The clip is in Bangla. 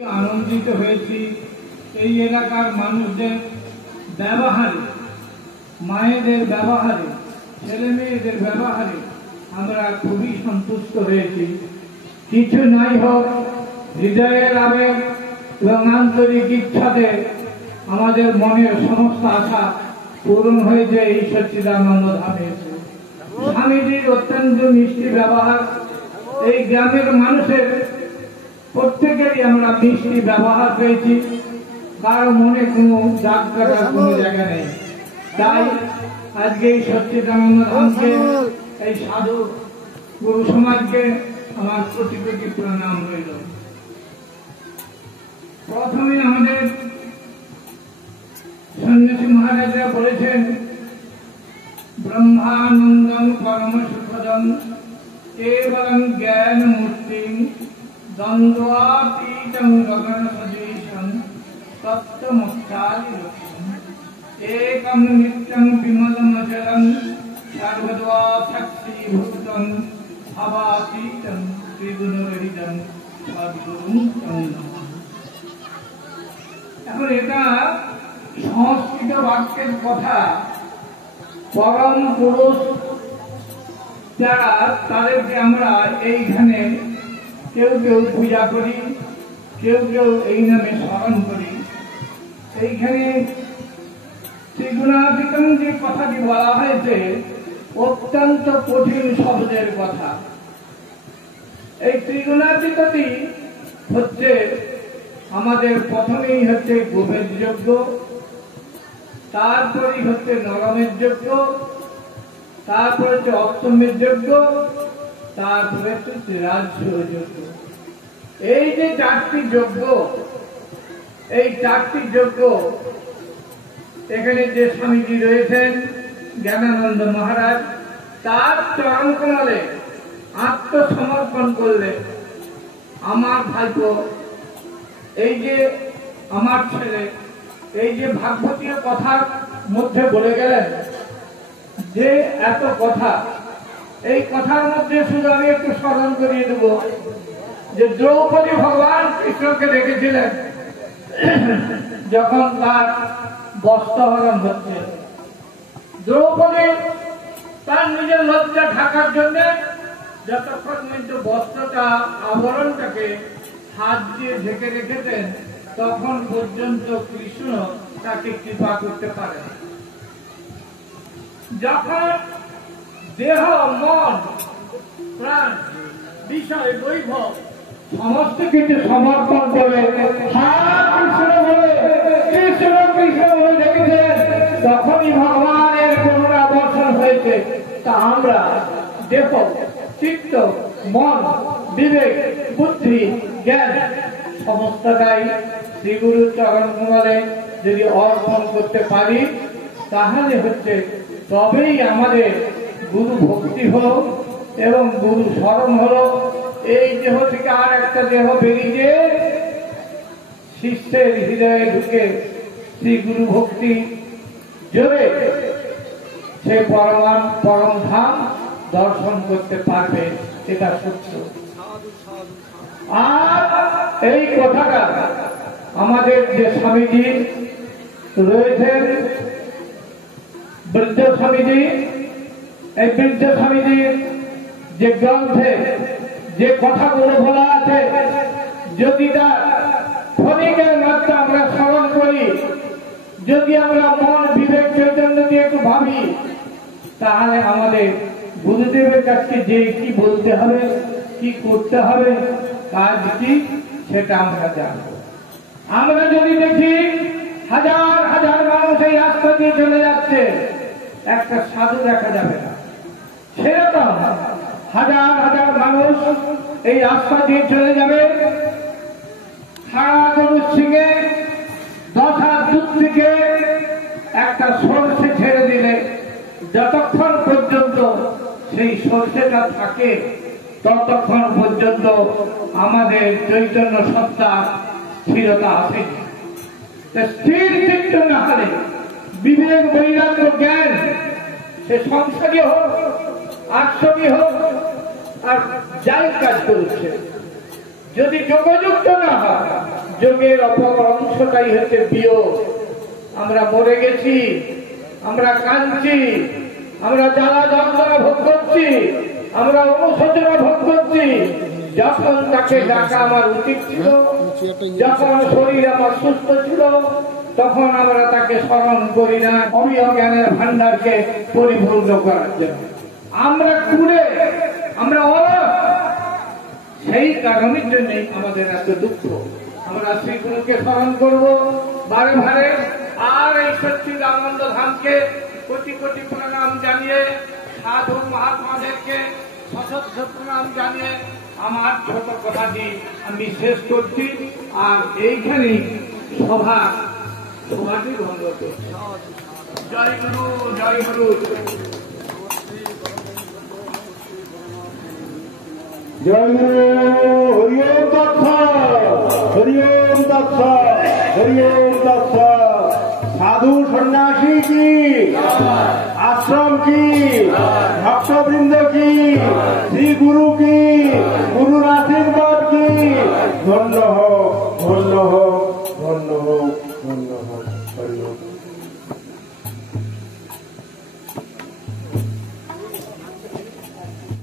আনন্দিত হয়েছি এই এলাকার মানুষদের ব্যবহারে, মায়েদের ব্যবহারে, ছেলে মেয়েদের ব্যবহারে আমরা খুবই সন্তুষ্ট হয়েছি। কিছু নাই হোক, হৃদয়ের আবেগ এবং আন্তরিক ইচ্ছাতে আমাদের মনের সমস্ত আশা পূরণ হয়েছে এই সচ্চিদানন্দ ধামে। স্বামীজির অত্যন্ত মিষ্টি ব্যবহার, এই গ্রামের মানুষের প্রত্যেকেরই আমরা মিষ্টি ব্যবহার পেয়েছি, কারো মনে কোনো দাগ কাটার কোনো জায়গা নেই। তাই আজকে এই সচ্চিদানন্দ ধামকে, এই সাধু গুরু সমাজকে আমার কোটি কোটি প্রণাম রইল। প্রথমে আমাদের সন্ন্যাসী মহারাজরা বলেছেন, ব্রহ্মানন্দং পরম সুখদং কেবলং জ্ঞান মূর্তিং দ্বন্দ্বাতীতং গগন সদৃশং তত্ত্বমুক্তাদি লক্ষ্যং একং নিত্যং বিমলমচলং সর্বদা শক্তিভূতং ভাবাতীতং ত্রিগুণরহিতং সদ্গুরুং तं নমামি। এখন এটা সংস্কৃত বাক্যের কথা। পরম পুরুষ যারা, তাদেরকে আমরা এইখানে কেউ কেউ পূজা করি, কেউ কেউ এই নামে স্মরণ করি। এইখানে ত্রিগুণাতীতম যে কথাটি বলা হয়েছে, অত্যন্ত কঠিন শব্দের কথা। এই ত্রিগুণাতীতটি হচ্ছে আমাদের প্রথমেই হচ্ছে গোপের যজ্ঞ, তারপরেই হচ্ছে নরমের যজ্ঞ, তারপরে হচ্ছে অষ্টমের যজ্ঞ, তারপরে হচ্ছে রাজ্য যজ্ঞ। এই যে চারটি যজ্ঞ, এই চারটি যজ্ঞ এখানে যে স্বামীজি রয়েছেন জ্ঞানানন্দ মহারাজ, তার চরণ কমলে আত্মসমর্পণ করলে আমার ভাইপো, এই যে আমার ছেলে, এই যে ভাগবতীয় কথার মধ্যে বলে গেলেন যে এত কথা, এই কথার মধ্যে শুধু আমি একটু স্মরণ করিয়ে দেব যে দ্রৌপদী ভগবান কৃষ্ণকে দেখেছিলেন যখন তার বস্ত্রহরণ হচ্ছে। দ্রৌপদী তার নিজের লজ্জা ঢাকার জন্য যতক্ষণ কিন্তু বস্ত্রটা, আবরণটাকে হাত দিয়ে ঢেকে রেখেছেন, তখন পর্যন্ত কৃষ্ণ তাকে কৃপা করতে পারে। যখন দেহ, মন, প্রাণ, বিষয়, বৈভব সমস্ত কিছু সমর্পণ করে কৃষ্ণ বলে, কৃষ্ণ কৃষ্ণ বলে দেখেছেন, তখনই ভগবানের করুণা বর্ষণ হয়েছে। তা আমরা দেহ, চিত্ত, মন, বিবেক, বুদ্ধি, জ্ঞান সমস্তটাই শ্রীগুরু চরণ কমলে যদি অর্পণ করতে পারি, তাহলে হচ্ছে তবেই আমাদের গুরু ভক্তি হলো এবং গুরু স্মরণ হলো। এই দেহ থেকে আর একটা দেহ বেরিয়ে শিষ্যের হৃদয়ে ঢুকে শ্রী গুরু ভক্তি জোরে সে পরম ধাম দর্শন করতে পারবে, এটা সত্য। আর এই কথাটা আমাদের যে স্বামীজি রয়েছেন, বৃদ্ধ স্বামীজি, এই বৃদ্ধ স্বামীজির যে গ্রন্থে যে কথাগুলো বলা আছে, যদি তার ক্ষণিকের মাত্র আমরা স্মরণ করি, যদি আমরা মন, বিবেক, চৈতন্য দিয়ে একটু ভাবি, তাহলে আমাদের গুরুদেবের কাছে যে কি বলতে হবে, কি করতে হবে, কাজ কি, সেটা আমরা জানবো। আমরা যদি দেখি হাজার হাজার মানুষ এই রাস্তা দিয়ে চলে যাচ্ছে, একটা সাধু দেখা যাবে না। সেরকম হাজার হাজার মানুষ এই রাস্তা দিয়ে চলে যাবে, সারা গরুর সিংহে 10 হাত দূর থেকে একটা সরষে ছেড়ে দিলে যতক্ষণ পর্যন্ত সেই সরষেটা থাকে, ততক্ষণ পর্যন্ত আমাদের চৈতন্য সত্তা স্থিরতা আসে। স্থির চিত্ত না হলে বিবেক, বৈরাগ্য, জ্ঞান, সে সংসারী হোক, আশ্রমী হোক, আর যাই কাজ করছে, যদি যোগযুক্ত না হয়, যোগের অপর অংশটাই হচ্ছে বিয়োগ। আমরা মরে গেছি, আমরা কাঁদছি, আমরা জ্বালা যন্ত্রণা ভোগ করছি, আমরা অনুশোচনা ভোগ করছি। যখন তাকে ডাকা আমার উচিত ছিল, যখন শরীর আমার সুস্থ ছিল, তখন আমরা তাকে স্মরণ করি না অমীয় জ্ঞানের ভান্ডারকে পরিপূর্ণ করার জন্য। আমরা কুড়ে, আমরা সেই কারণের জন্যই আমাদের এত দুঃখ। আমরা শ্রীগুরুকে স্মরণ করব বারে বারে, আর এই সচ্চিদ আনন্দ ধামকে কোটি কোটি প্রণাম জানিয়ে, সাধু মহাত্মাদেরকে সশস্ত্র প্রণাম জানিয়ে আমার ছোট কথাটি আমি শেষ করছি। আর এইখানেই সভাটি ভঙ্গ করছি। জয় গুরু, জয় গুরু। জয় গুরু। হরি ওম তৎসৎ, হরি ওম তৎসৎ, হরি ওম তৎসৎ। সাধু সন্ন্যাসী কি, আশ্রম কি, ভক্তবৃন্দ কি, শ্রী গুরু কি।